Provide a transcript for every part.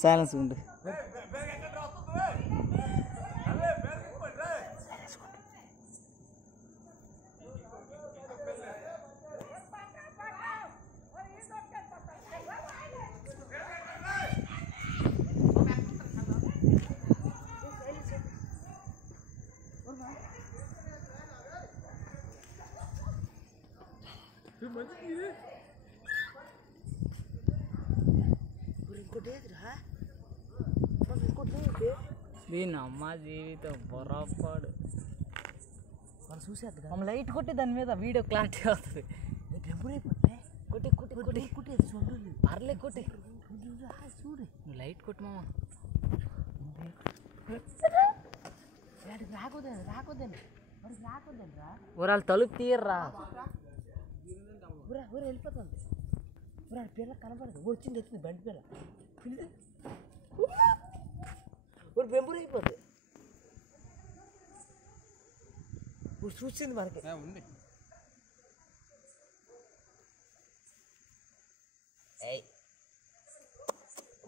Silence ఉండు. దీని అమ్మ జీవితం బొర్రపాడు మనం చూసేది మనం లైట్ కొట్టి దాని మీద వీడియో క్లారిటీ అవుతుంది. కొట్టి కొట్టి కొట్టి కొట్టి చూడండి పర్లే కొట్టి చూడు నువ్వు లైట్ కొట్టు మామ. రాకొద్దండి రా ఊరాలు తలుపు తీయర్రా. ఊరు వెళ్ళిపోతుంది. పిల్ల కనపడదు. వచ్చింది వచ్చింది బండి పిల్ల ఊరు బెంబూరు అయిపోతుంది. ఊరు చూసింది మనకి ఉంది.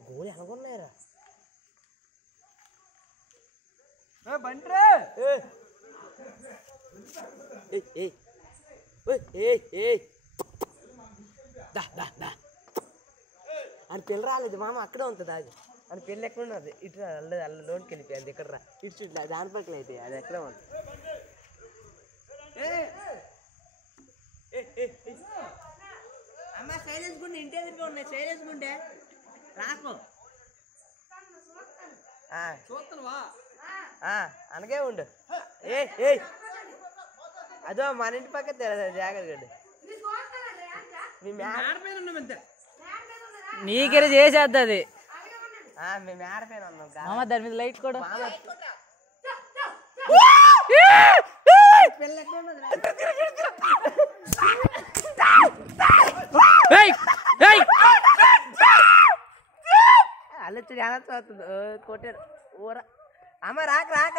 గోళీ ఎలాగున్నాయరా బంట్రే అని పిల్ల రాలేదు మామ. అక్కడే ఉంటుంది అది. అని పిల్ల ఎక్కడ ఉన్నది. ఇటు అల్ల లోన్కి వెళ్ళిపోయింది. ఇక్కడ రా ఇటు చూడు దాని పక్కన అయితే అది ఎక్కడే ఉంది. అమ్మ సైలెన్స్ గుండే ఇంటి ఎదురుగా ఉన్నాయి. సైలెన్స్ గుండే రాకు చూస్తున్నావా? అనగే ఉండు. అదో మన ఇంటి పక్క జాగ్రత్త. నీకెర చేసేద్ది అది. మేము ఆడపోయినా ఉన్నాం మామ దాని మీద లైట్ కూడా. పిల్ల ఎక్కడ ఉన్నది. అల్లొచ్చి ఎలా చూస్తుంది. కొట్టారు ఊర. అమ్మ రాక